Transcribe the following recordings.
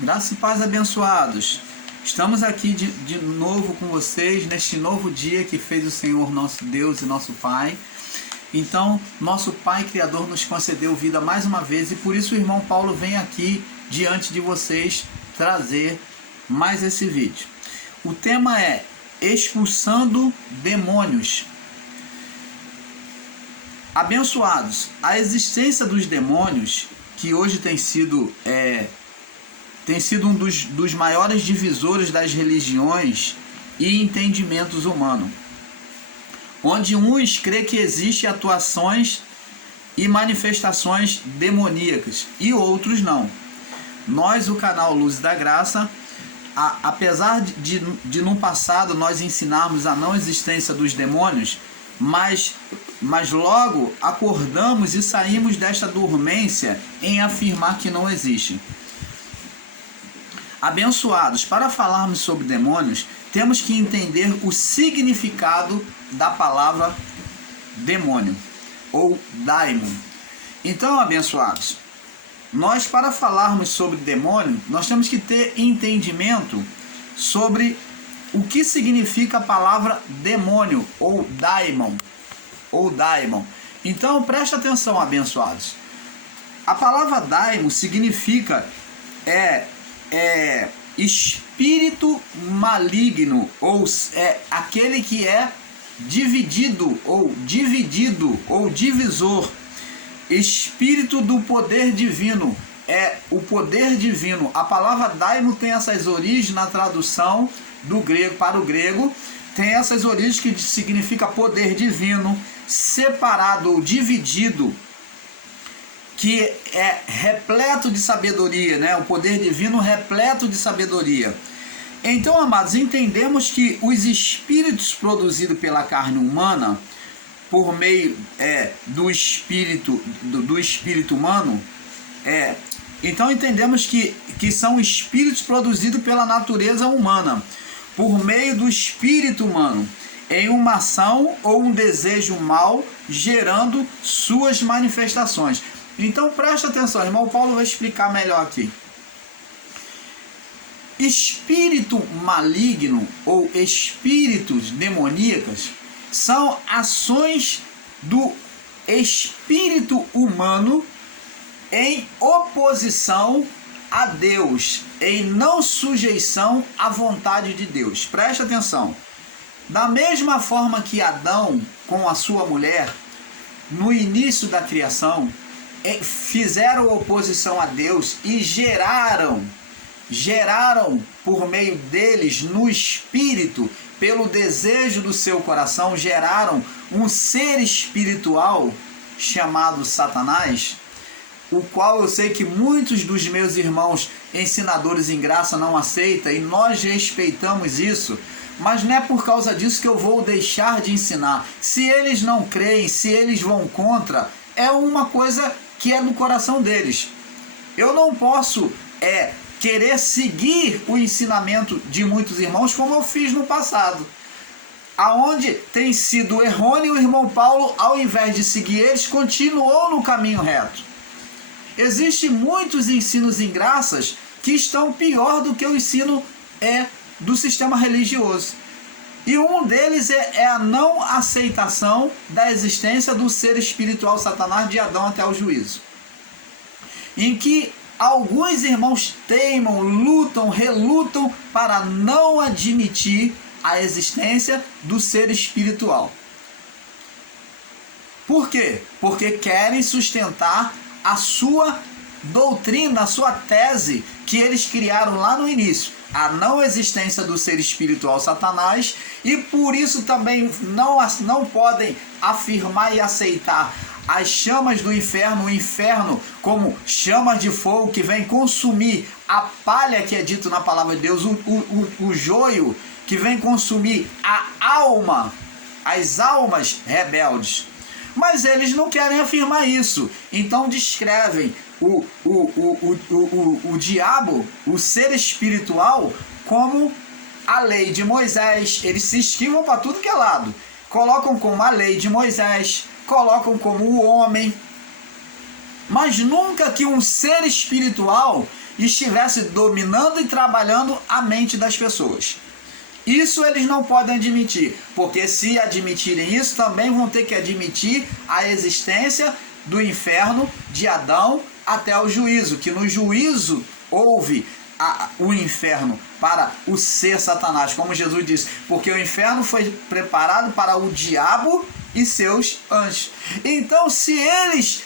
Graça e paz, abençoados. Estamos aqui de novo com vocês neste novo dia que fez o Senhor nosso Deus e nosso Pai. Então, nosso Pai Criador nos concedeu vida mais uma vez e por isso o irmão Paulo vem aqui diante de vocês trazer mais esse vídeo. O tema é expulsando demônios. Abençoados, a existência dos demônios, que hoje tem sido um dos maiores divisores das religiões e entendimentos humanos, onde uns creem que existem atuações e manifestações demoníacas e outros não. Nós, o canal Luz da Graça, apesar de no passado nós ensinarmos a não existência dos demônios, mas logo acordamos e saímos desta dormência em afirmar que não existe. Abençoados, para falarmos sobre demônios, temos que entender o significado da palavra demônio ou daimon. Então, abençoados, nós para falarmos sobre demônio, nós temos que ter entendimento sobre o que significa a palavra demônio ou daimon. Então, preste atenção, abençoados. A palavra daimon significa espírito maligno, ou aquele que é dividido ou divisor, espírito do poder divino, é o poder divino. A palavra daimon tem essas origens na tradução do grego para o grego, tem essas origens que significa poder divino, separado ou dividido, que é repleto de sabedoria, né? O poder divino repleto de sabedoria. Então, amados, entendemos que os espíritos produzidos pela carne humana, por meio do espírito humano, então entendemos que são espíritos produzidos pela natureza humana, por meio do espírito humano, em uma ação ou um desejo mau, gerando suas manifestações. Então preste atenção, irmão Paulo vai explicar melhor aqui. Espírito maligno ou espíritos demoníacos são ações do espírito humano em oposição a Deus, em não sujeição à vontade de Deus. Preste atenção. Da mesma forma que Adão com a sua mulher, no início da criação, fizeram oposição a Deus e geraram por meio deles no espírito, pelo desejo do seu coração, geraram um ser espiritual chamado Satanás, o qual eu sei que muitos dos meus irmãos ensinadores em graça não aceitam, e nós respeitamos isso, mas não é por causa disso que eu vou deixar de ensinar. Se eles não creem, se eles vão contra, é uma coisa que é no coração deles. Eu não posso querer seguir o ensinamento de muitos irmãos como eu fiz no passado, aonde tem sido errôneo. O irmão Paulo, ao invés de seguir eles, continuou no caminho reto. Existem muitos ensinos em graças que estão pior do que o ensino do sistema religioso. E um deles é a não aceitação da existência do ser espiritual Satanás de Adão até o juízo. Em que alguns irmãos teimam, lutam, relutam para não admitir a existência do ser espiritual. Por quê? Porque querem sustentar a sua doutrina, a sua tese que eles criaram lá no início, a não existência do ser espiritual Satanás, e por isso também não podem afirmar e aceitar as chamas do inferno, o inferno como chamas de fogo que vem consumir a palha que é dito na palavra de Deus, o joio que vem consumir a alma, as almas rebeldes. Mas eles não querem afirmar isso, então descrevem o diabo, o ser espiritual, como a lei de Moisés. Eles se esquivam para tudo que é lado, colocam como a lei de Moisés, colocam como o homem, mas nunca que um ser espiritual estivesse dominando e trabalhando a mente das pessoas. Isso eles não podem admitir, porque se admitirem isso, também vão ter que admitir a existência do inferno de Adão até o juízo, que no juízo houve o inferno para o ser Satanás, como Jesus disse, porque o inferno foi preparado para o diabo e seus anjos. Então, se eles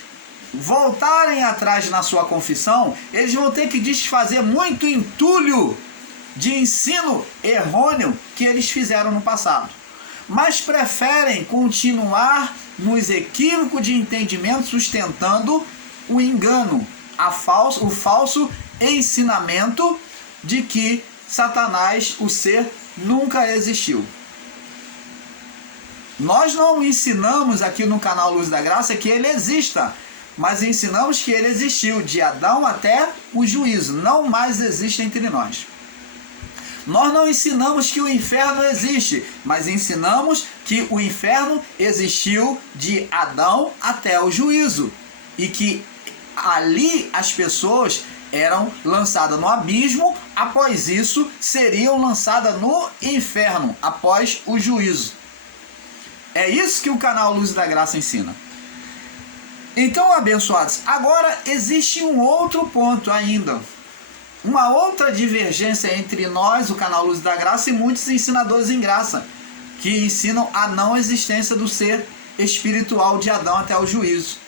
voltarem atrás na sua confissão, eles vão ter que desfazer muito entulho de ensino errôneo que eles fizeram no passado, mas preferem continuar nos equívocos de entendimento, sustentando o engano, o falso ensinamento de que Satanás, o ser, nunca existiu. Nós não ensinamos aqui no canal Luz da Graça que ele exista, mas ensinamos que ele existiu de Adão até o juízo, não mais existe entre nós. Nós não ensinamos que o inferno existe, mas ensinamos que o inferno existiu de Adão até o juízo, e que ali as pessoas eram lançadas no abismo, após isso seriam lançadas no inferno, após o juízo. É isso que o canal Luz da Graça ensina. Então, abençoados, agora existe um outro ponto ainda, uma outra divergência entre nós, o canal Luz da Graça, e muitos ensinadores em graça, que ensinam a não existência do ser espiritual de Adão até o juízo.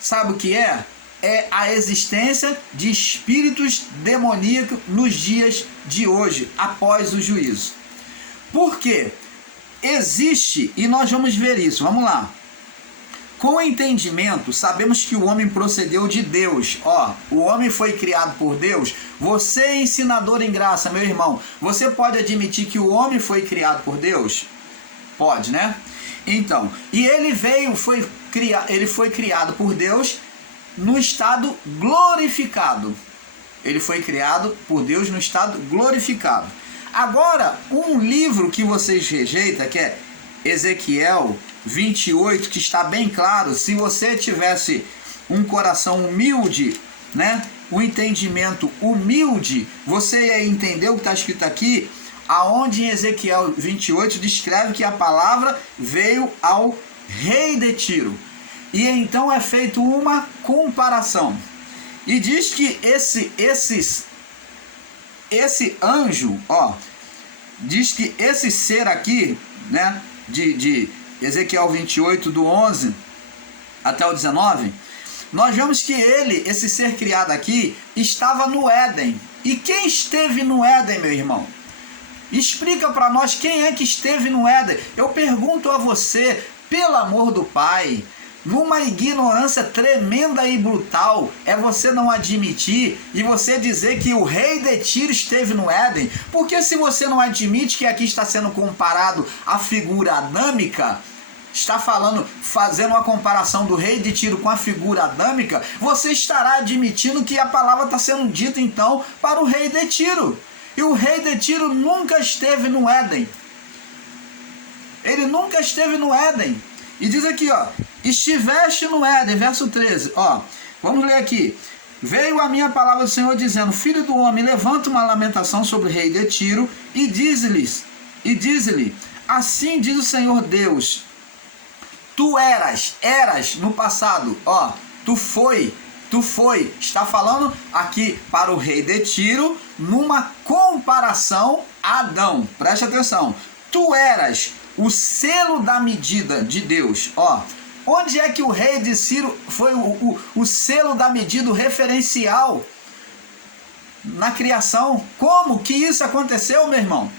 Sabe o que é? É a existência de espíritos demoníacos nos dias de hoje, após o juízo. Por quê? Existe, e nós vamos ver isso, vamos lá. Com o entendimento, sabemos que o homem procedeu de Deus. O homem foi criado por Deus. Você, ensinador em graça, meu irmão, você pode admitir que o homem foi criado por Deus? Pode, né? Então, e ele foi criado por Deus no estado glorificado. Ele foi criado por Deus no estado glorificado. Agora, um livro que vocês rejeitam, que é Ezequiel 28, que está bem claro, se você tivesse um coração humilde, né, um entendimento humilde, você ia entender o que está escrito aqui, aonde em Ezequiel 28 descreve que a palavra veio ao rei de Tiro. E então é feito uma comparação. E diz que esse anjo, diz que esse ser aqui, né, de Ezequiel 28, do 11 até o 19, nós vemos que esse ser criado aqui, estava no Éden. E quem esteve no Éden, meu irmão? Explica para nós quem é que esteve no Éden. Eu pergunto a você, pelo amor do Pai, numa ignorância tremenda e brutal, é você não admitir e você dizer que o rei de Tiro esteve no Éden. Porque se você não admite que aqui está sendo comparado a figura adâmica, está fazendo uma comparação do rei de Tiro com a figura adâmica, você estará admitindo que a palavra está sendo dita então para o rei de Tiro. E o rei de Tiro nunca esteve no Éden. Ele nunca esteve no Éden. E diz aqui, estiveste no Éden, verso 13, vamos ler aqui. Veio a minha palavra do Senhor dizendo, filho do homem, levanta uma lamentação sobre o rei de Tiro e diz-lhe, assim diz o Senhor Deus, tu eras no passado, tu foi, está falando aqui para o rei de Tiro, numa comparação a Adão, preste atenção, tu eras o selo da medida de Deus, onde é que o rei de Tiro foi o selo da medida, o referencial na criação? Como que isso aconteceu, meu irmão?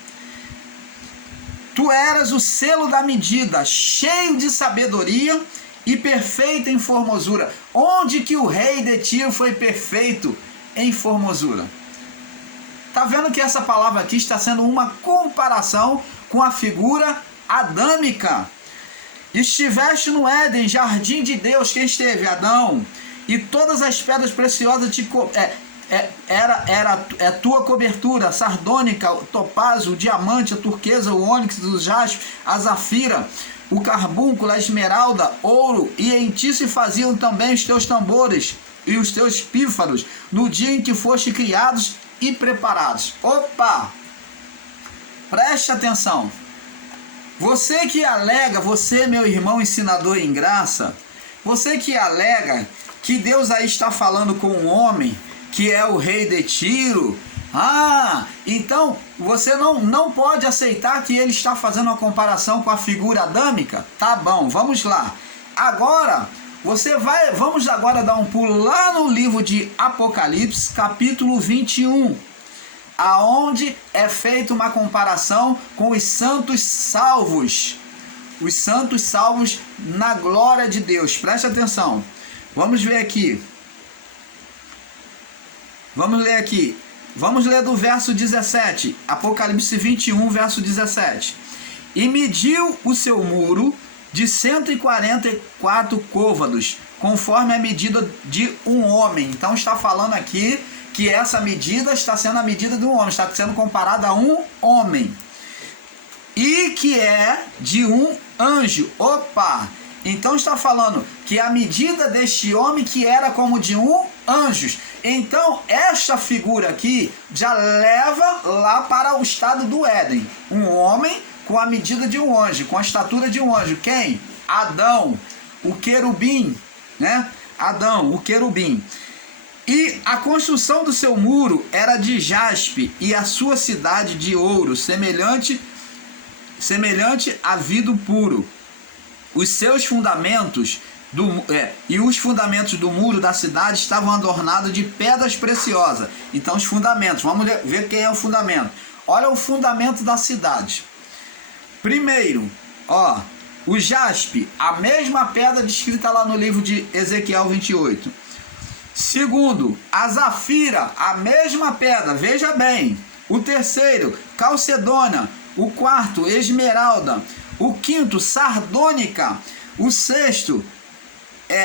Tu eras o selo da medida, cheio de sabedoria e perfeito em formosura. Onde que o rei de Tiro foi perfeito em formosura? Tá vendo que essa palavra aqui está sendo uma comparação com a figura adâmica. Estiveste no Éden, jardim de Deus, quem esteve? Adão. E todas as pedras preciosas era tua cobertura, a sardônica, o topázio, o diamante, a turquesa, o ônix, o jaspe, a zafira. o carbúnculo, a esmeralda, ouro, e em ti se faziam também os teus tambores e os teus pífaros, no dia em que foste criados e preparados. Opa! Preste atenção. Você que alega, você, meu irmão ensinador em graça, você que alega que Deus aí está falando com um homem que é o rei de Tiro, então você não pode aceitar que ele está fazendo uma comparação com a figura adâmica? Tá bom, vamos lá. Agora, vamos agora dar um pulo lá no livro de Apocalipse, capítulo 21, aonde é feita uma comparação com os santos salvos. Os santos salvos na glória de Deus. Preste atenção. Vamos ver aqui. Vamos ler aqui. Vamos ler do verso 17. Apocalipse 21, verso 17. E mediu o seu muro de 144 côvados, conforme a medida de um homem. Então está falando aqui que essa medida está sendo a medida de um homem. Está sendo comparada a um homem. E que é de um anjo. Opa! Então está falando que a medida deste homem que era como de um anjo. Então esta figura aqui já leva lá para o estado do Éden. Um homem com a medida de um anjo, com a estatura de um anjo. Quem? Adão, o querubim, né? Adão, o querubim. E a construção do seu muro era de jaspe e a sua cidade de ouro, semelhante a vidro puro. Os seus fundamentos os fundamentos do muro da cidade estavam adornados de pedras preciosas. Então os fundamentos, vamos ver quem é o fundamento. Olha o fundamento da cidade. Primeiro, o jaspe, a mesma pedra descrita lá no livro de Ezequiel 28. Segundo, a zafira, a mesma pedra, veja bem. O terceiro, calcedônia. O quarto, esmeralda. O quinto, sardônica. O sexto,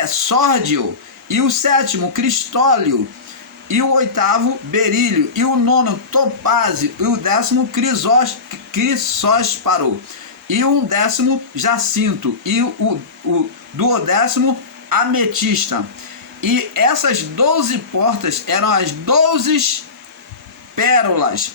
sórdio. E o sétimo, cristólio. E o oitavo, berílio. E o nono, topázio. E o décimo, crisósparo. E o décimo, jacinto. E o duodécimo, ametista. E essas 12 portas eram as 12 pérolas.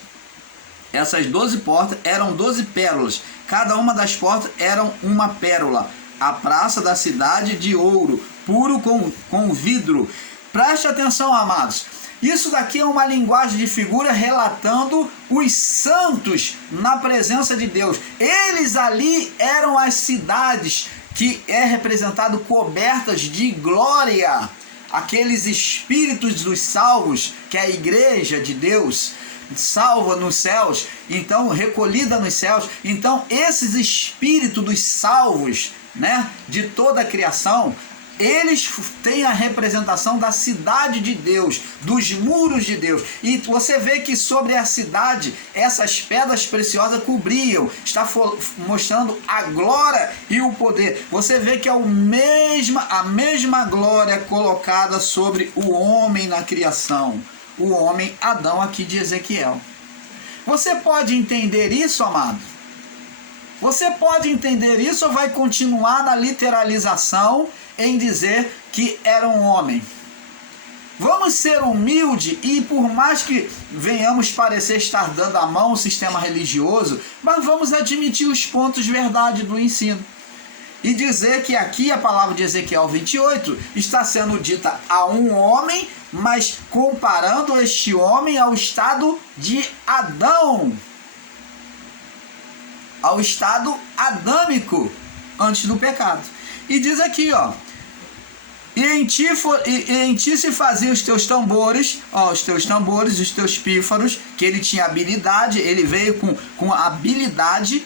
Essas 12 portas eram 12 pérolas. Cada uma das portas era uma pérola. A praça da cidade de ouro, puro com vidro. Preste atenção, amados. Isso daqui é uma linguagem de figura relatando os santos na presença de Deus. Eles ali eram as cidades que é representado cobertas de glória. Aqueles espíritos dos salvos, que é a igreja de Deus, salva nos céus, então recolhida nos céus. Então esses espíritos dos salvos, né, de toda a criação, eles têm a representação da cidade de Deus, dos muros de Deus. E você vê que sobre a cidade, essas pedras preciosas cobriam, está mostrando a glória e o poder. Você vê que é a mesma glória colocada sobre o homem na criação. O homem Adão aqui de Ezequiel. Você pode entender isso, amado? Você pode entender isso ou vai continuar na literalização em dizer que era um homem? Vamos ser humildes e por mais que venhamos parecer estar dando a mão ao sistema religioso, mas vamos admitir os pontos verdade do ensino. E dizer que aqui a palavra de Ezequiel 28 está sendo dita a um homem, mas comparando este homem ao estado de Adão, ao estado adâmico antes do pecado. E diz aqui, e em ti se faziam os teus tambores, os teus pífaros, que ele tinha habilidade, ele veio com a habilidade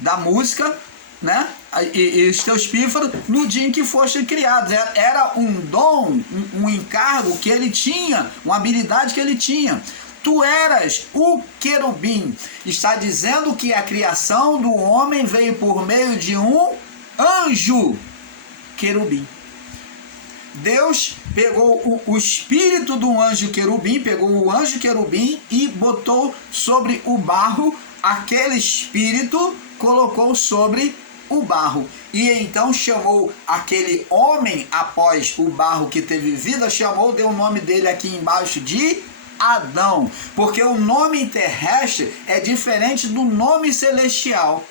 da música, né? E os teus pífaros no dia em que foste criados. Era um dom, um encargo que ele tinha, uma habilidade que ele tinha. Tu eras o querubim. Está dizendo que a criação do homem veio por meio de um anjo querubim. Deus pegou o espírito do anjo querubim, pegou o anjo querubim e botou sobre o barro aquele espírito, colocou sobre o barro. E então chamou aquele homem, após o barro que teve vida, deu o nome dele aqui embaixo de Adão. Porque o nome terrestre é diferente do nome celestial.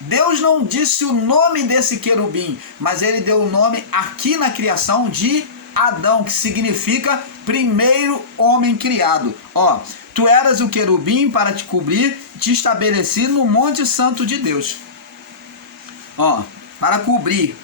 Deus não disse o nome desse querubim, mas ele deu o nome aqui na criação de Adão, que significa primeiro homem criado. Ó, tu eras o querubim para te cobrir, te estabeleci no monte santo de Deus. Ó, para cobrir,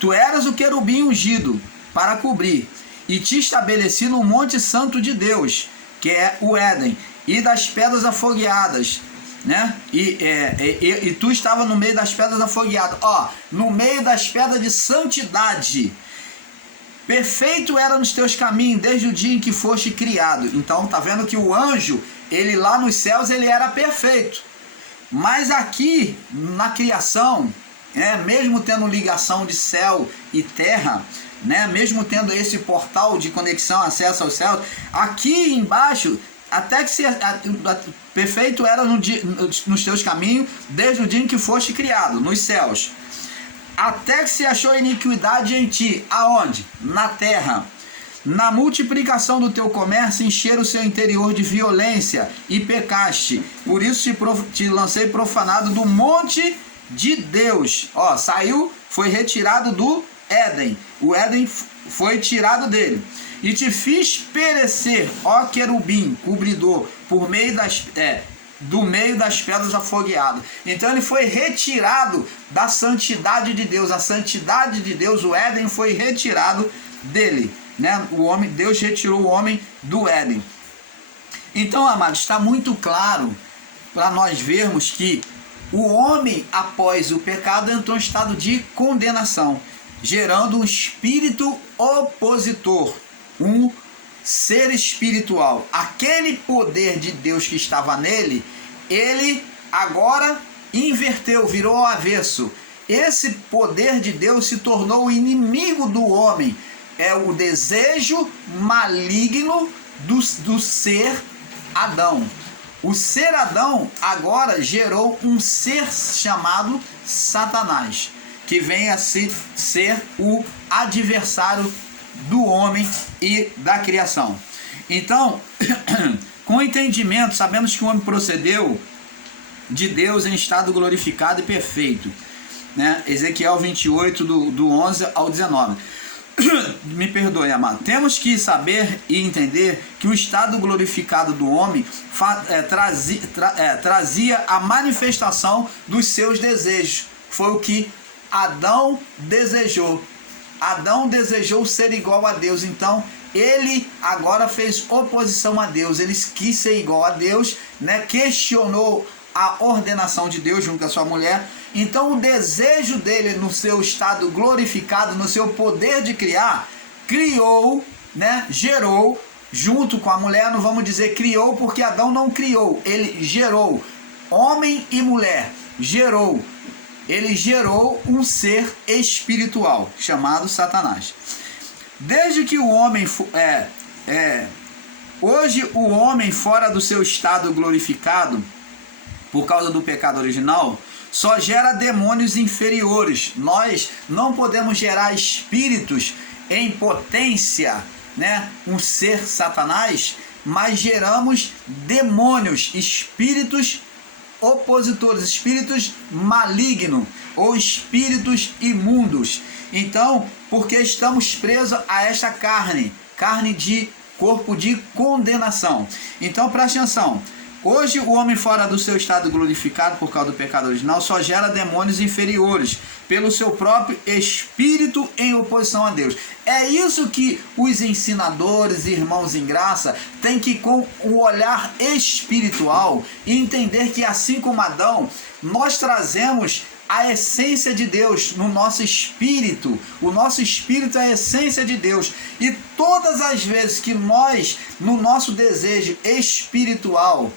tu eras o querubim ungido para cobrir, e te estabeleci no monte santo de Deus, que é o Éden, e das pedras afogueadas, né? E tu estava no meio das pedras afogueadas, ó, no meio das pedras de santidade. Perfeito era nos teus caminhos desde o dia em que foste criado. Então tá vendo que o anjo, ele lá nos céus, ele era perfeito. Mas aqui na criação, mesmo tendo ligação de céu e terra, né, mesmo tendo esse portal de conexão, acesso aos céus, aqui embaixo, até que perfeito era nos teus caminhos desde o dia em que foste criado, nos céus. Até que se achou iniquidade em ti. Aonde? Na terra. Na multiplicação do teu comércio, encher o seu interior de violência e pecaste. Por isso te lancei profanado do monte de Deus. Ó, saiu, foi retirado do Éden. O Éden foi tirado dele. E te fiz perecer, ó querubim, cobridor, por meio do meio das pedras afogueadas. Então ele foi retirado da santidade de Deus. A santidade de Deus, o Éden, foi retirado dele, né? Deus retirou o homem do Éden. Então, amados, está muito claro para nós vermos que o homem, após o pecado, entrou em estado de condenação, gerando um espírito opositor, um ser espiritual. Aquele poder de Deus que estava nele, ele agora inverteu, virou ao avesso. Esse poder de Deus se tornou o inimigo do homem. É o desejo maligno do ser Adão. O ser Adão agora gerou um ser chamado Satanás, que vem a ser o adversário do homem e da criação. Então, com entendimento, sabemos que o homem procedeu de Deus em estado glorificado e perfeito, né? Ezequiel 28, do 11 ao 19. Me perdoe, amado. Temos que saber e entender que o estado glorificado do homem trazia a manifestação dos seus desejos. Foi o que Adão desejou. Adão desejou ser igual a Deus, então ele agora fez oposição a Deus, ele quis ser igual a Deus, né? Questionou a ordenação de Deus junto com a sua mulher. Então o desejo dele, no seu estado glorificado, no seu poder de criar, criou, né? Gerou, junto com a mulher, não vamos dizer criou, porque Adão não criou, ele gerou, homem e mulher, ele gerou um ser espiritual, chamado Satanás. Desde que o homem, hoje o homem fora do seu estado glorificado, por causa do pecado original, só gera demônios inferiores. Nós não podemos gerar espíritos em potência, né? Um ser Satanás, mas geramos demônios, espíritos opositores, espíritos malignos ou espíritos imundos. Então, porque estamos presos a esta carne de corpo de condenação. Então, preste atenção. Hoje o homem fora do seu estado glorificado por causa do pecado original só gera demônios inferiores pelo seu próprio espírito em oposição a Deus. É isso que os ensinadores, irmãos em graça, têm que, com o olhar espiritual, entender que assim como Adão, nós trazemos a essência de Deus no nosso espírito. O nosso espírito é a essência de Deus. E todas as vezes que nós, no nosso desejo espiritual,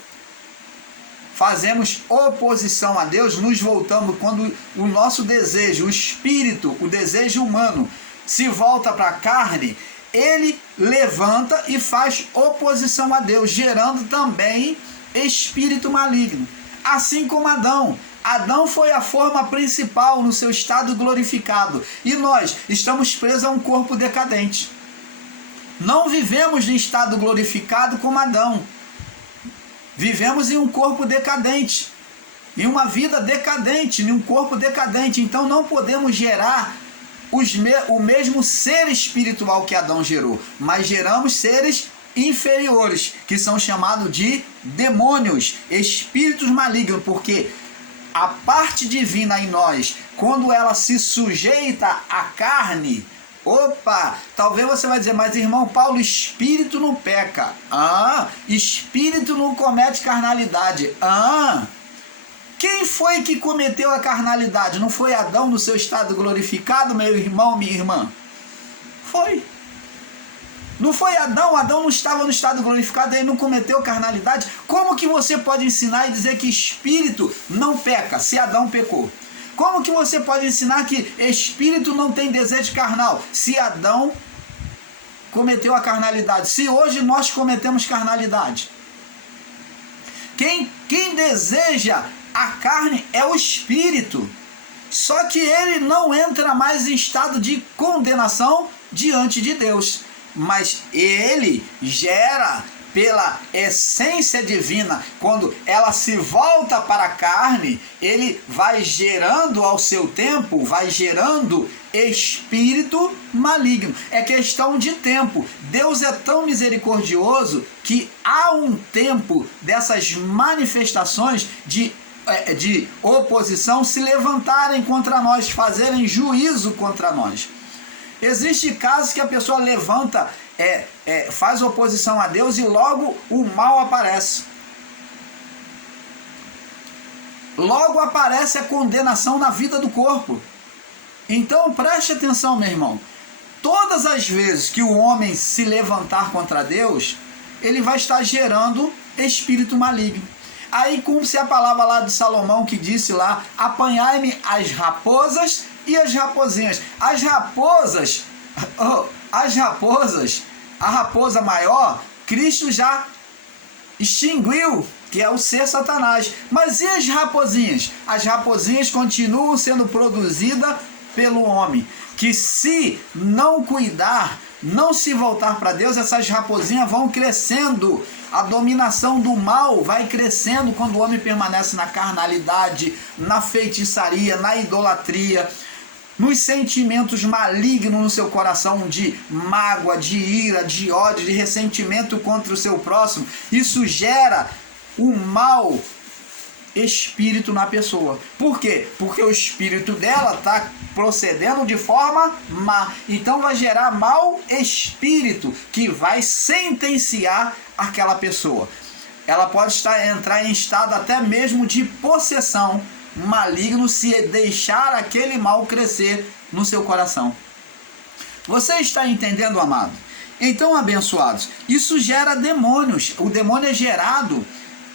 fazemos oposição a Deus, nos voltamos, quando o nosso desejo, o espírito, o desejo humano, se volta para a carne, ele levanta e faz oposição a Deus, gerando também espírito maligno. Assim como Adão, Adão foi a forma principal no seu estado glorificado. E nós estamos presos a um corpo decadente. Não vivemos em estado glorificado como Adão. Vivemos em um corpo decadente. Em uma vida decadente, em um corpo decadente. Então não podemos gerar o mesmo ser espiritual que Adão gerou. Mas geramos seres inferiores, que são chamados de demônios, espíritos malignos, porque a parte divina em nós, quando ela se sujeita à carne, talvez você vai dizer, mas irmão Paulo, espírito não peca. Espírito não comete carnalidade. Quem foi que cometeu a carnalidade? Não foi Adão no seu estado glorificado, meu irmão, minha irmã? Foi. Não foi Adão? Adão não estava no estado glorificado, ele não cometeu carnalidade. Como que você pode ensinar e dizer que espírito não peca, se Adão pecou? Como que você pode ensinar que espírito não tem desejo carnal, se Adão cometeu a carnalidade? Se hoje nós cometemos carnalidade. Quem deseja a carne é o espírito. Só que ele não entra mais em estado de condenação diante de Deus. Mas ele gera pela essência divina, quando ela se volta para a carne, ele vai gerando ao seu tempo, vai gerando espírito maligno. É questão de tempo. Deus é tão misericordioso que há um tempo dessas manifestações de oposição se levantarem contra nós, fazerem juízo contra nós. Existe casos que a pessoa levanta, faz oposição a Deus e logo o mal aparece. Logo aparece a condenação na vida do corpo. Então preste atenção, meu irmão. Todas as vezes que o homem se levantar contra Deus, ele vai estar gerando espírito maligno. Aí cumpre-se a palavra lá de Salomão que disse lá: apanhai-me as raposas e as rapozinhas. As raposas, a raposa maior, Cristo já extinguiu, que é o ser Satanás. Mas e as rapozinhas? As rapozinhas continuam sendo produzidas pelo homem, que se não cuidar, não se voltar para Deus, essas rapozinhas vão crescendo. A dominação do mal vai crescendo quando o homem permanece na carnalidade, na feitiçaria, na idolatria, nos sentimentos malignos no seu coração, de mágoa, de ira, de ódio, de ressentimento contra o seu próximo. Isso gera o mau espírito na pessoa. Por quê? Porque o espírito dela está procedendo de forma má. Então vai gerar mau espírito que vai sentenciar aquela pessoa. Ela pode entrar em estado até mesmo de possessão maligno se deixar aquele mal crescer no seu coração. Você está entendendo, amado? Então, abençoados, isso gera demônios. O demônio é gerado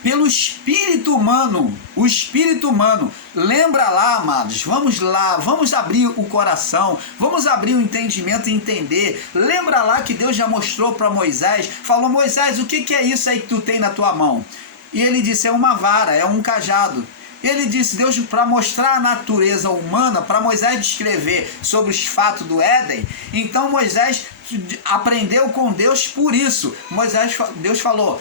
pelo espírito humano. O espírito humano. Lembra lá, amados, vamos lá, vamos abrir o coração, vamos abrir o entendimento e entender. Lembra lá que Deus já mostrou para Moisés, falou: Moisés, o que é isso aí que tu tem na tua mão? E ele disse: é uma vara, é um cajado. Ele disse, Deus, para mostrar a natureza humana, para Moisés descrever sobre os fatos do Éden. Então Moisés aprendeu com Deus por isso. Moisés falou,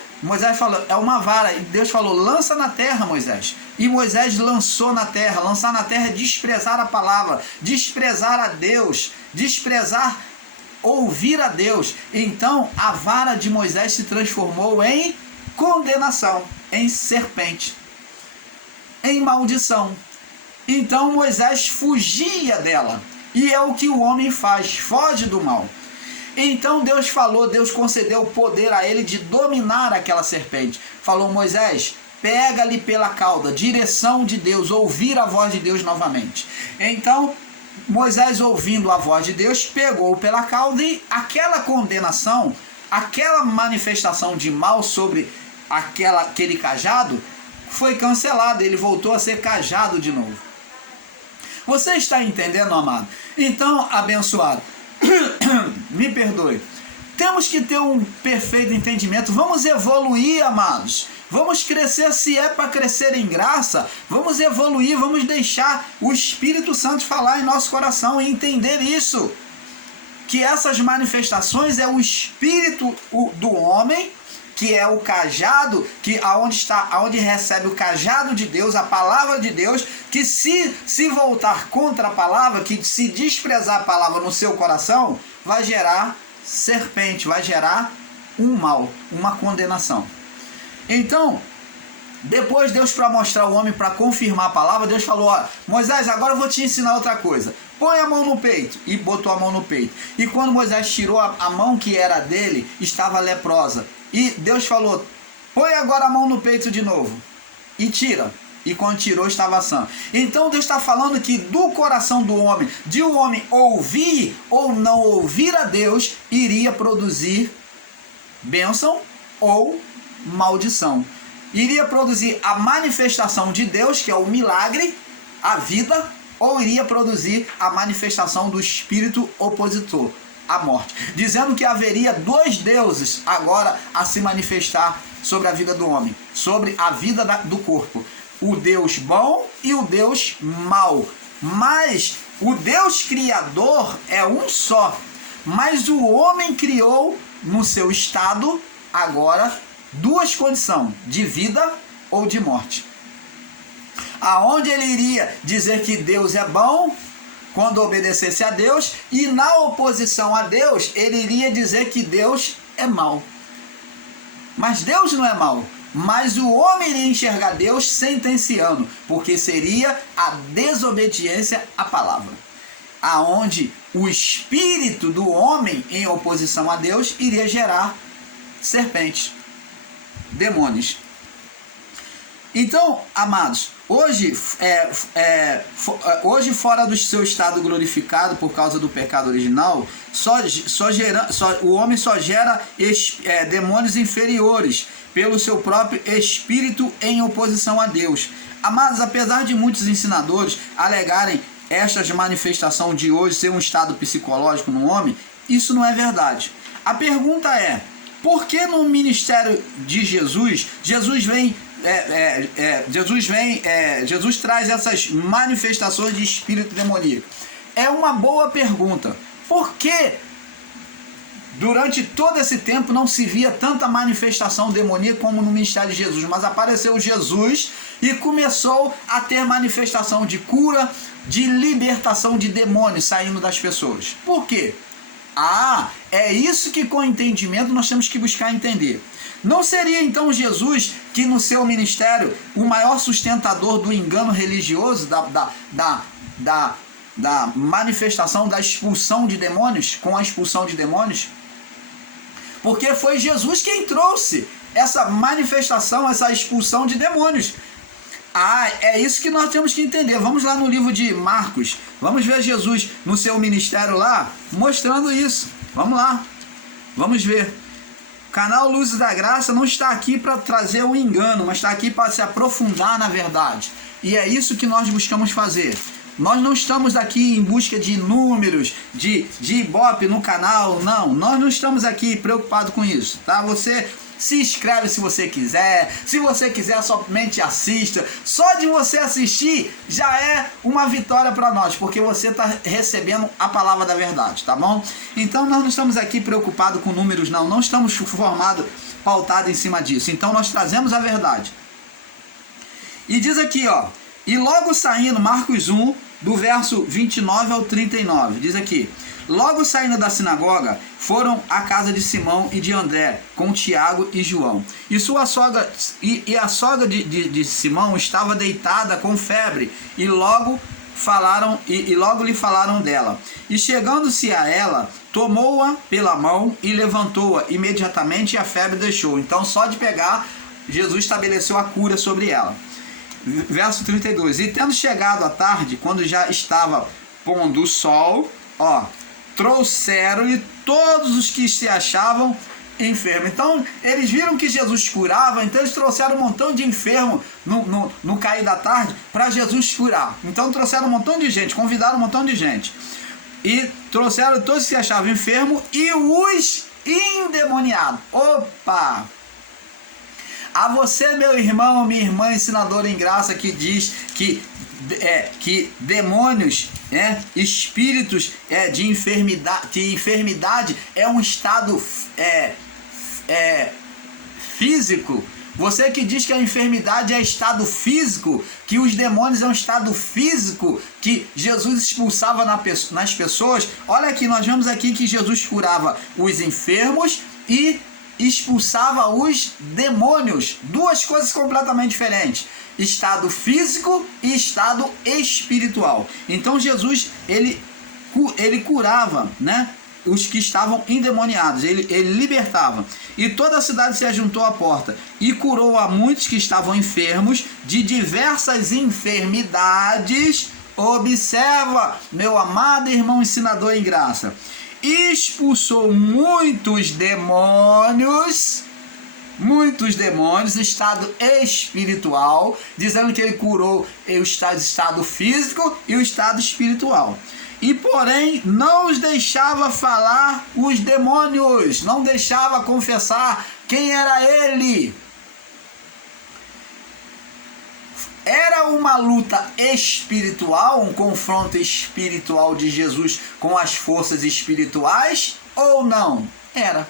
é uma vara. E Deus falou: lança na terra, Moisés. E Moisés lançou na terra. Lançar na terra é desprezar a palavra, desprezar a Deus, desprezar ouvir a Deus. Então a vara de Moisés se transformou em condenação, em serpente, em maldição. Então Moisés fugia dela. E é o que o homem faz, foge do mal. Então Deus concedeu o poder a ele de dominar aquela serpente. Falou: Moisés, pega-lhe pela cauda, direção de Deus, ouvir a voz de Deus novamente. Então Moisés, ouvindo a voz de Deus, pegou pela cauda e aquela condenação, aquela manifestação de mal sobre aquele cajado foi cancelada. Ele voltou a ser cajado de novo. Você está entendendo, amado? Então, abençoado, me perdoe. Temos que ter um perfeito entendimento. Vamos evoluir, amados. Vamos crescer, se é para crescer em graça. Vamos evoluir, vamos deixar o Espírito Santo falar em nosso coração e entender isso. Que essas manifestações é o espírito do homem, que é o cajado, que aonde recebe o cajado de Deus, a palavra de Deus, que se voltar contra a palavra, que se desprezar a palavra no seu coração, vai gerar serpente, vai gerar um mal, uma condenação. Então, depois Deus, para mostrar o homem, para confirmar a palavra, Deus falou: ó, Moisés, agora eu vou te ensinar outra coisa. Põe a mão no peito. E botou a mão no peito. E quando Moisés tirou a mão que era dele, estava leprosa. E Deus falou: põe agora a mão no peito de novo. E tira. E quando tirou, estava sã. Então Deus está falando que do coração do homem, de o homem ouvir ou não ouvir a Deus, iria produzir bênção ou maldição. Iria produzir a manifestação de Deus, que é o milagre, a vida, ou iria produzir a manifestação do espírito opositor, a morte. Dizendo que haveria dois deuses agora a se manifestar sobre a vida do homem, sobre a vida do corpo. O Deus bom e o Deus mau. Mas o Deus criador é um só. Mas o homem criou no seu estado agora duas condições, de vida ou de morte. Aonde ele iria dizer que Deus é bom quando obedecesse a Deus, e na oposição a Deus ele iria dizer que Deus é mau. Mas Deus não é mau, mas o homem iria enxergar Deus sentenciando, porque seria a desobediência à palavra. Aonde o espírito do homem em oposição a Deus iria gerar serpentes, demônios. Então, amados, hoje fora do seu estado glorificado por causa do pecado original, o homem só gera demônios inferiores pelo seu próprio espírito em oposição a Deus. Amados, apesar de muitos ensinadores alegarem estas manifestações de hoje ser um estado psicológico no homem, isso não é verdade. A pergunta é: por que no ministério de Jesus Jesus traz essas manifestações de espírito demoníaco? É uma boa pergunta. Por que durante todo esse tempo não se via tanta manifestação demoníaca como no ministério de Jesus? Mas apareceu Jesus e começou a ter manifestação de cura, de libertação de demônios saindo das pessoas. Por quê? É isso que com entendimento nós temos que buscar entender. Não seria então Jesus que no seu ministério o maior sustentador do engano religioso, da manifestação da expulsão de demônios, com a expulsão de demônios? Porque foi Jesus quem trouxe essa manifestação, essa expulsão de demônios. É isso que nós temos que entender. Vamos lá no livro de Marcos. Vamos ver Jesus no seu ministério lá, mostrando isso. Vamos lá. Vamos ver. O canal Luzes da Graça não está aqui para trazer um engano, mas está aqui para se aprofundar na verdade. E é isso que nós buscamos fazer. Nós não estamos aqui em busca de números, de ibope no canal, não. Nós não estamos aqui preocupados com isso, tá? Você se inscreve se você quiser. Se você quiser, somente assista. Só de você assistir já é uma vitória para nós, porque você está recebendo a palavra da verdade, tá bom? Então nós não estamos aqui preocupados com números, não. Não estamos pautados em cima disso. Então nós trazemos a verdade. E diz aqui, ó: e logo saindo, Marcos 1, do verso 29 ao 39, diz aqui: logo saindo da sinagoga, foram à casa de Simão e de André, com Tiago e João. E a sogra de Simão estava deitada com febre, e logo lhe falaram dela. E chegando-se a ela, tomou-a pela mão e levantou-a imediatamente, e a febre deixou. Então, só de pegar, Jesus estabeleceu a cura sobre ela. Verso 32: e tendo chegado à tarde, quando já estava pondo o sol, trouxeram-lhe todos os que se achavam enfermos. Então eles viram que Jesus curava, então eles trouxeram um montão de enfermos no cair da tarde para Jesus curar. Então trouxeram um montão de gente, convidaram um montão de gente, e trouxeram todos que se achavam enfermos e os endemoniado. Opa! A você, meu irmão, minha irmã, ensinadora em graça, que diz que demônios, espíritos de enfermidade é um estado físico. Você que diz que a enfermidade é estado físico, que os demônios é um estado físico, que Jesus expulsava nas pessoas. Olha aqui, nós vemos aqui que Jesus curava os enfermos e expulsava os demônios. Duas coisas completamente diferentes: estado físico e estado espiritual. Então Jesus, ele curava, os que estavam endemoniados, ele libertava. E toda a cidade se ajuntou à porta e curou a muitos que estavam enfermos de diversas enfermidades. Observa, meu amado irmão ensinador em graça, expulsou muitos demônios, estado espiritual, dizendo que ele curou o estado físico e o estado espiritual. E porém não os deixava falar os demônios, não deixava confessar quem era ele. Era uma luta espiritual, um confronto espiritual de Jesus com as forças espirituais ou não? Era.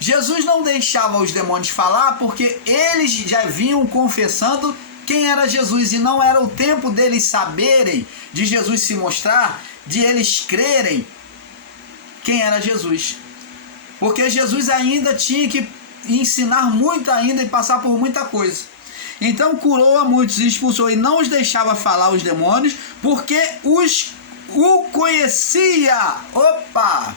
Jesus não deixava os demônios falar porque eles já vinham confessando quem era Jesus, e não era o tempo deles saberem, de Jesus se mostrar, de eles crerem quem era Jesus. Porque Jesus ainda tinha que ensinar muito ainda e passar por muita coisa. Então curou a muitos e expulsou, e não os deixava falar os demônios, porque o conhecia. Opa!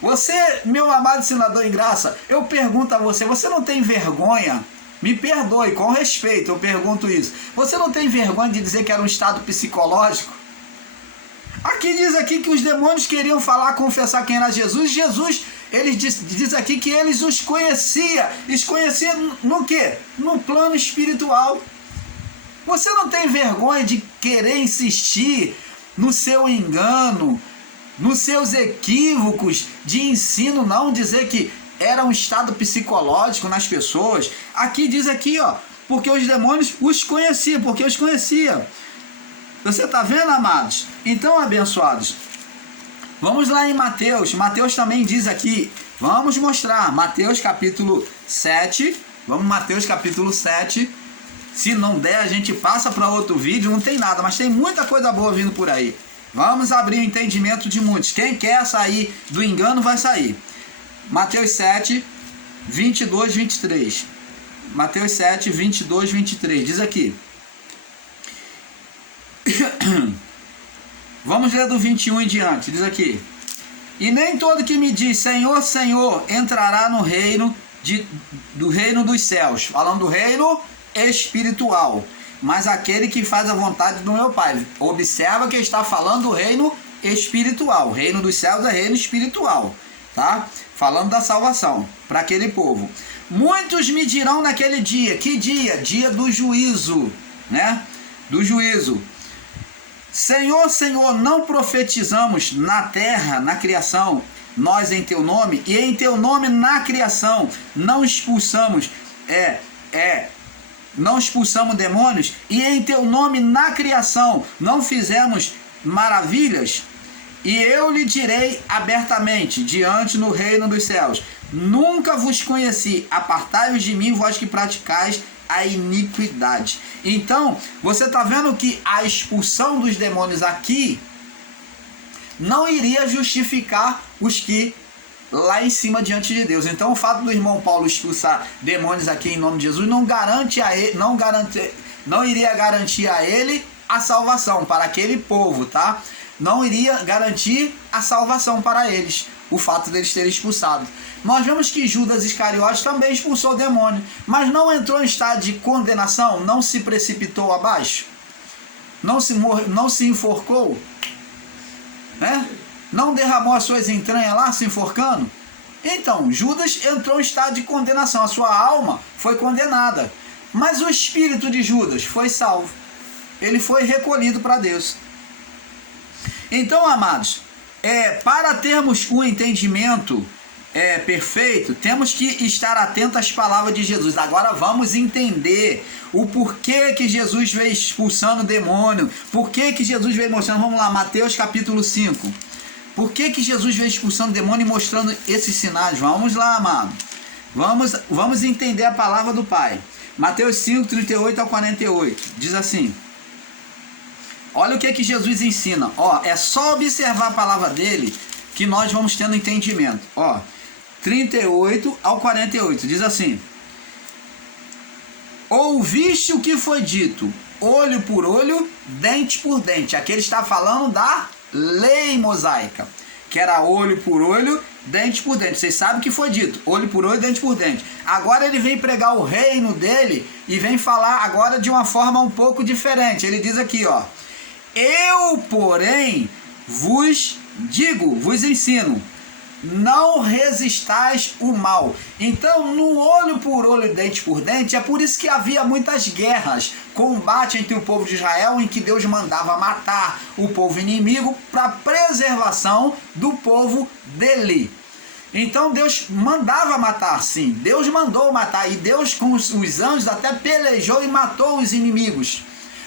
Você, meu amado ensinador em graça, eu pergunto a você, você não tem vergonha? Me perdoe, com respeito, eu pergunto isso. Você não tem vergonha de dizer que era um estado psicológico? Aqui diz aqui que os demônios queriam falar, confessar quem era Jesus. Jesus, ele diz aqui que eles os conhecia. Eles conheciam no quê? No plano espiritual. Você não tem vergonha de querer insistir no seu engano, nos seus equívocos de ensino, não dizer que era um estado psicológico nas pessoas? Aqui diz aqui, porque os demônios os conheciam, porque os conhecia. Você está vendo, amados? Então, abençoados, vamos lá em Mateus. Mateus também diz aqui, vamos mostrar, Mateus capítulo 7, Mateus capítulo 7, se não der a gente passa para outro vídeo, não tem nada, mas tem muita coisa boa vindo por aí. Vamos abrir o entendimento de muitos. Quem quer sair do engano vai sair. Mateus 7, 22, 23. Mateus 7, 22, 23. Diz aqui. Vamos ler do 21 em diante. Diz aqui. E nem todo que me diz Senhor, Senhor entrará no reino do reino dos céus. Falando do reino espiritual. Mas aquele que faz a vontade do meu Pai. Observa que está falando do reino espiritual. O reino dos céus é reino espiritual, tá? Falando da salvação para aquele povo. Muitos me dirão naquele dia. Que dia? Dia do juízo, Do juízo. Senhor, Senhor, não profetizamos na terra, na criação, nós em teu nome, e em teu nome na criação não expulsamos não expulsamos demônios, e em teu nome na criação não fizemos maravilhas? E eu lhe direi abertamente, diante no reino dos céus, nunca vos conheci, apartai-vos de mim, vós que praticais a iniquidade. Então, você está vendo que a expulsão dos demônios aqui não iria justificar os que lá em cima diante de Deus. Então, o fato do irmão Paulo expulsar demônios aqui em nome de Jesus não garante a ele, não iria garantir a ele a salvação para aquele povo, tá? Não iria garantir a salvação para eles, o fato deles terem expulsado. Nós vemos que Judas Iscariotes também expulsou o demônio, mas não entrou em estado de condenação, não se precipitou abaixo, não se enforcou, não derramou as suas entranhas lá se enforcando. Então, Judas entrou em estado de condenação, a sua alma foi condenada, mas o espírito de Judas foi salvo, ele foi recolhido para Deus. Então, amados, para termos um entendimento perfeito, temos que estar atento às palavras de Jesus. Agora vamos entender o porquê que Jesus veio expulsando o demônio, por que Jesus veio mostrando. Vamos lá, Mateus capítulo 5. Por que Jesus veio expulsando o demônio e mostrando esses sinais? Vamos lá, amado. Vamos entender a palavra do Pai. Mateus 5, 38 ao 48. Diz assim. Olha o que Jesus ensina. É só observar a palavra dele que nós vamos tendo entendimento. 38 ao 48. Diz assim. Ouviste o que foi dito, olho por olho, dente por dente. Aqui ele está falando da lei mosaica, que era olho por olho, dente por dente. Vocês sabem o que foi dito, olho por olho, dente por dente. Agora ele vem pregar o reino dele e vem falar agora de uma forma um pouco diferente. Ele diz aqui, eu, porém, vos digo, vos ensino, não resistais o mal. Então, no olho por olho, dente por dente, é por isso que havia muitas guerras, combate entre o povo de Israel, em que Deus mandava matar o povo inimigo para preservação do povo dele. Então Deus mandava matar, sim, Deus mandou matar, e Deus com os anjos até pelejou e matou os inimigos,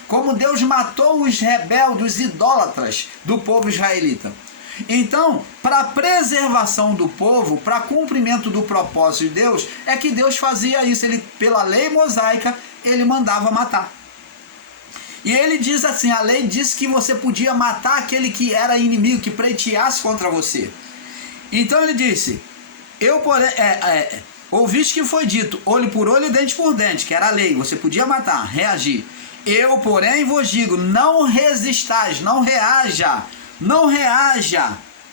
como Deus matou os rebeldes, os idólatras do povo israelita. Então, para preservação do povo, para cumprimento do propósito de Deus, é que Deus fazia isso. Ele, pela lei mosaica, ele mandava matar. E ele diz assim, a lei diz que você podia matar aquele que era inimigo, que pleiteasse contra você. Então ele disse, ouviste que foi dito, olho por olho e dente por dente, que era a lei, você podia matar, reagir. Eu, porém, vos digo, não resistais, não reaja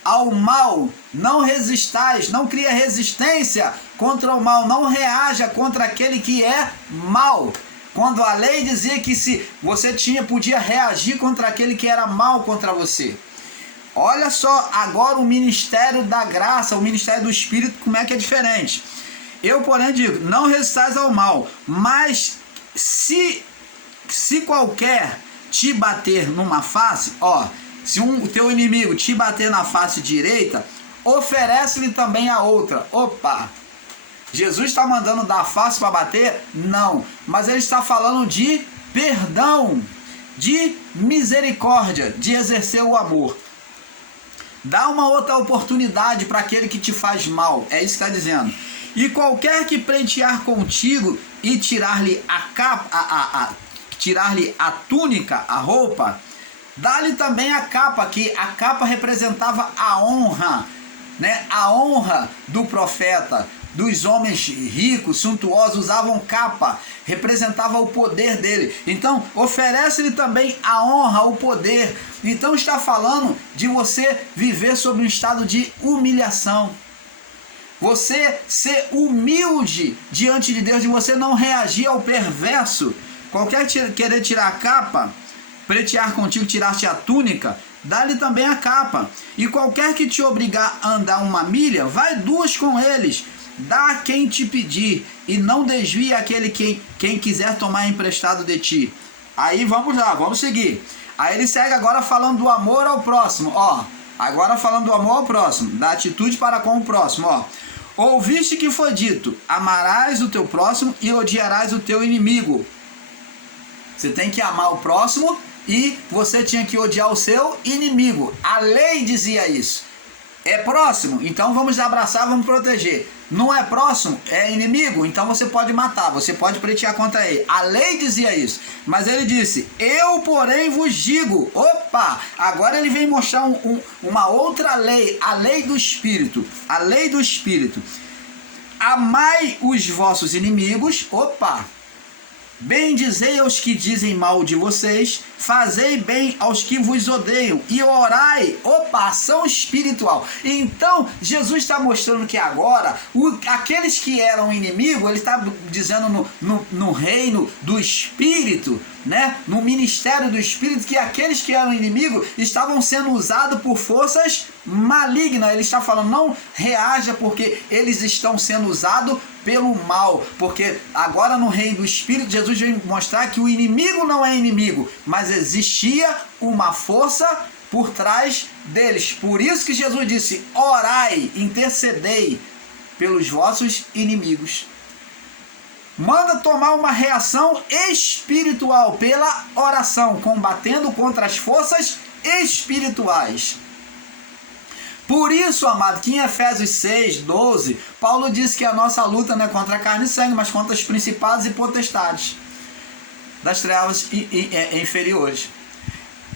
ao mal, não resistais, não cria resistência contra o mal, não reaja contra aquele que é mal. Quando a lei dizia que se você podia reagir contra aquele que era mal contra você. Olha só agora o ministério da graça, o ministério do Espírito, como é que é diferente. Eu, porém, digo, não resistais ao mal, mas se qualquer te bater numa face, se o teu inimigo te bater na face direita, oferece-lhe também a outra. Opa! Jesus está mandando dar a face para bater? Não. Mas ele está falando de perdão, de misericórdia, de exercer o amor. Dá uma outra oportunidade para aquele que te faz mal. É isso que está dizendo. E qualquer que pleitear contigo e tirar-lhe a capa, tirar-lhe a túnica, a roupa, dá-lhe também a capa, que a capa representava a honra, né? A honra do profeta, dos homens ricos, suntuosos, usavam capa, representava o poder dele. Então, oferece-lhe também a honra, o poder. Então, está falando de você viver sob um estado de humilhação. Você ser humilde diante de Deus, de você não reagir ao perverso. Qualquer querer tirar a capa, pleitear contigo, tirar-te a túnica, dá-lhe também a capa. E qualquer que te obrigar a andar 1 milha, vai 2 com eles. Dá a quem te pedir, e não desvie aquele quem quiser tomar emprestado de ti. Aí vamos lá, vamos seguir. Aí ele segue agora falando do amor ao próximo. Agora falando do amor ao próximo, da atitude para com o próximo. Ouviste que foi dito, amarás o teu próximo e odiarás o teu inimigo. Você tem que amar o próximo e você tinha que odiar o seu inimigo. A lei dizia isso. É próximo? Então vamos abraçar, vamos proteger. Não é próximo? É inimigo? Então você pode matar, você pode pleitear contra ele. A lei dizia isso. Mas ele disse, eu porém vos digo. Opa! Agora ele vem mostrar uma outra lei, a lei do Espírito. A lei do Espírito. Amai os vossos inimigos. Opa! Bendizei aos que dizem mal de vocês, fazei bem aos que vos odeiam e orai. Opa, ação espiritual. Então, Jesus está mostrando que agora, aqueles que eram inimigos, ele está dizendo no reino do Espírito, né? No ministério do Espírito, que aqueles que eram inimigos estavam sendo usados por forças malignas. Ele está falando, não reaja porque eles estão sendo usados pelo mal, porque agora no reino do Espírito, Jesus vem mostrar que o inimigo não é inimigo, mas existia uma força por trás deles. Por isso que Jesus disse, orai, intercedei, pelos vossos inimigos. Manda tomar uma reação espiritual pela oração, combatendo contra as forças espirituais. Por isso, amado, que em Efésios 6, 12, Paulo diz que a nossa luta não é contra a carne e sangue, mas contra os principados e potestades das trevas inferiores.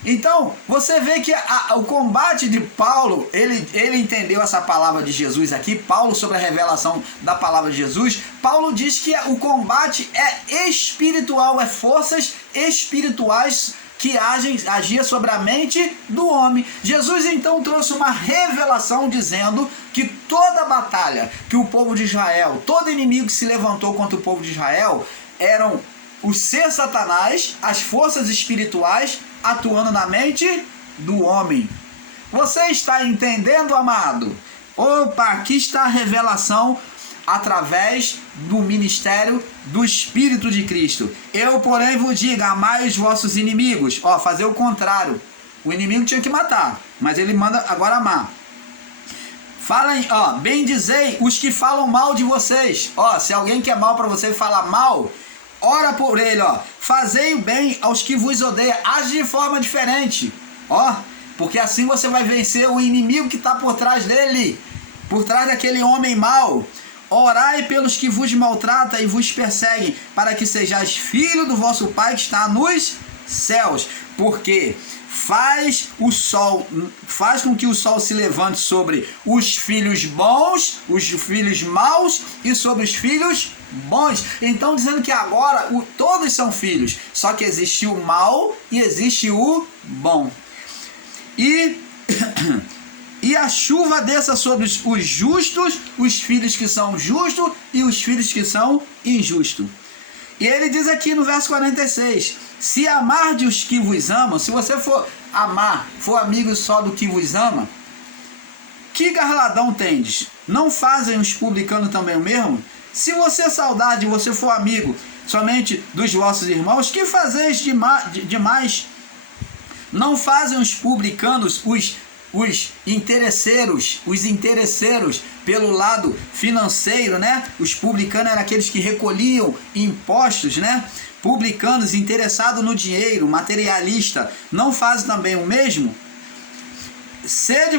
Então, você vê que o combate de Paulo, ele entendeu essa palavra de Jesus aqui, Paulo, sobre a revelação da palavra de Jesus. Paulo diz que o combate é espiritual, é forças espirituais que agia sobre a mente do homem. Jesus então trouxe uma revelação dizendo que toda batalha que o povo de Israel, todo inimigo que se levantou contra o povo de Israel, eram o ser Satanás, as forças espirituais atuando na mente do homem. Você está entendendo, amado? Opa, aqui está a revelação através do ministério do Espírito de Cristo. Eu, porém, vos digo, amai os vossos inimigos. Ó, fazer o contrário. O inimigo tinha que matar, mas ele manda agora amar. Falem, ó, bendizei os que falam mal de vocês. Ó, se alguém quer mal para você e falar mal, ora por ele, ó. Fazei o bem aos que vos odeiam. Age de forma diferente, ó, porque assim você vai vencer o inimigo que está por trás dele, por trás daquele homem mau. Orai pelos que vos maltratam e vos perseguem, para que sejais filho do vosso Pai que está nos céus. Porque faz com que o sol se levante sobre os filhos bons, os filhos maus e sobre os filhos bons. Então dizendo que agora todos são filhos, só que existe o mal e existe o bom. E a chuva desça sobre os justos, os filhos que são justos e os filhos que são injustos. E ele diz aqui no verso 46, se amardes os que vos amam, se você for amar, for amigo só do que vos ama, que garladão tendes? Não fazem os publicanos também o mesmo? Se você saudade, você for amigo somente dos vossos irmãos, que fazeis demais? Não fazem os publicanos os interesseiros pelo lado financeiro, né? Os publicanos eram aqueles que recolhiam impostos, né? Publicanos interessados no dinheiro, materialista, não fazem também o mesmo? Sede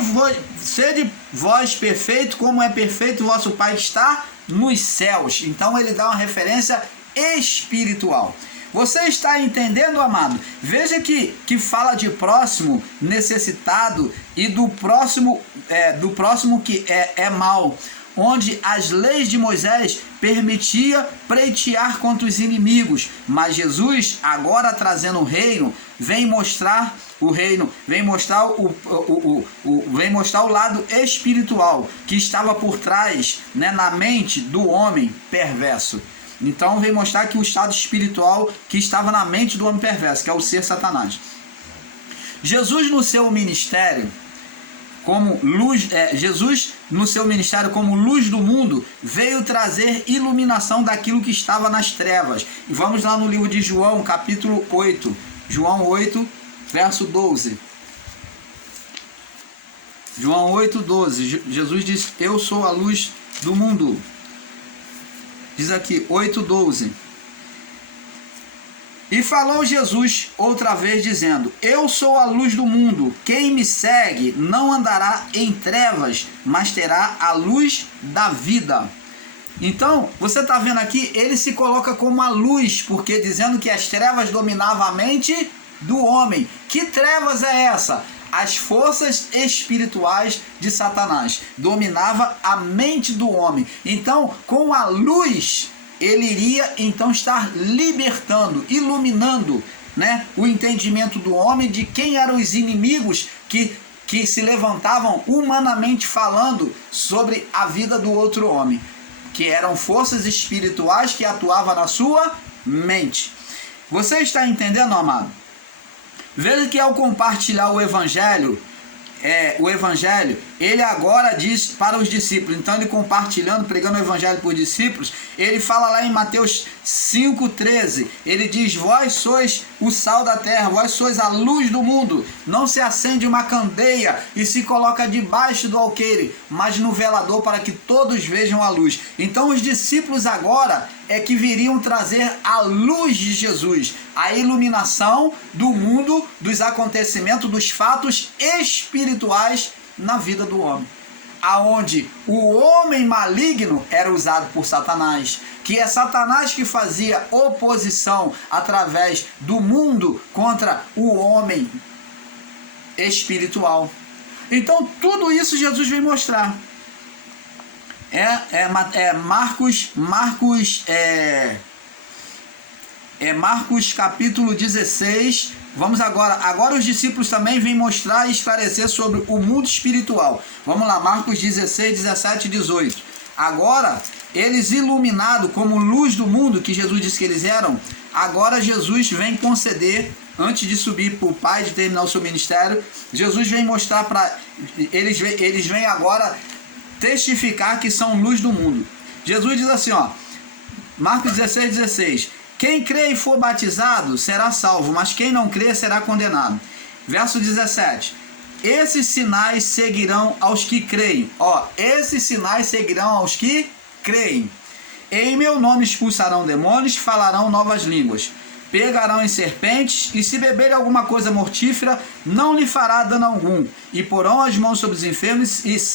vós perfeito, como é perfeito o vosso Pai que está nos céus. Então ele dá uma referência espiritual. Você está entendendo, amado? Veja que fala de próximo necessitado e do próximo que é mau, onde as leis de Moisés permitia pleitear contra os inimigos, mas Jesus, agora trazendo o reino, vem mostrar o reino, vem mostrar o lado espiritual que estava por trás, né, na mente do homem perverso. Então vem mostrar que o estado espiritual que estava na mente do homem perverso, que é o ser Satanás. Jesus no seu ministério como luz do mundo veio trazer iluminação daquilo que estava nas trevas. E vamos lá no livro de João, capítulo 8. João 8, verso 12. João 8, 12. Jesus diz, eu sou a luz do mundo. Diz aqui, 8:12. E falou Jesus outra vez dizendo, eu sou a luz do mundo, quem me segue não andará em trevas, mas terá a luz da vida. Então, você está vendo aqui, ele se coloca como a luz, porque dizendo que as trevas dominavam a mente do homem. Que trevas é essa? As forças espirituais de Satanás dominava a mente do homem. Então, com a luz, ele iria então estar libertando, iluminando, né, o entendimento do homem de quem eram os inimigos que se levantavam humanamente falando sobre a vida do outro homem, que eram forças espirituais que atuavam na sua mente. Você está entendendo, amado? Veja que ao compartilhar o evangelho, o evangelho, ele agora diz para os discípulos. Então ele compartilhando, pregando o evangelho por discípulos, ele fala lá em Mateus 5,13, ele diz: vós sois o sal da terra, vós sois a luz do mundo. Não se acende uma candeia e se coloca debaixo do alqueire, mas no velador, para que todos vejam a luz. Então os discípulos agora é que viriam trazer a luz de Jesus, a iluminação do mundo, dos acontecimentos, dos fatos espirituais na vida do homem. Aonde o homem maligno era usado por Satanás, que é Satanás que fazia oposição através do mundo contra o homem espiritual. Então tudo isso Jesus vem mostrar. Marcos capítulo 16. Vamos agora os discípulos também vêm mostrar e esclarecer sobre o mundo espiritual. Vamos lá, Marcos 16, 17 e 18. Agora, eles iluminados como luz do mundo, que Jesus disse que eles eram, agora Jesus vem conceder, antes de subir para o Pai, de terminar o seu ministério, Jesus vem mostrar para eles vêm agora testificar que são luz do mundo. Jesus diz assim, ó, Marcos 16, 16: quem crê e for batizado será salvo, mas quem não crê será condenado. Verso 17: esses sinais seguirão aos que creem. Ó, esses sinais seguirão aos que creem. Em meu nome expulsarão demônios, falarão novas línguas, pegarão em serpentes, e se beberem alguma coisa mortífera, não lhe fará dano algum, e porão as mãos sobre os enfermos e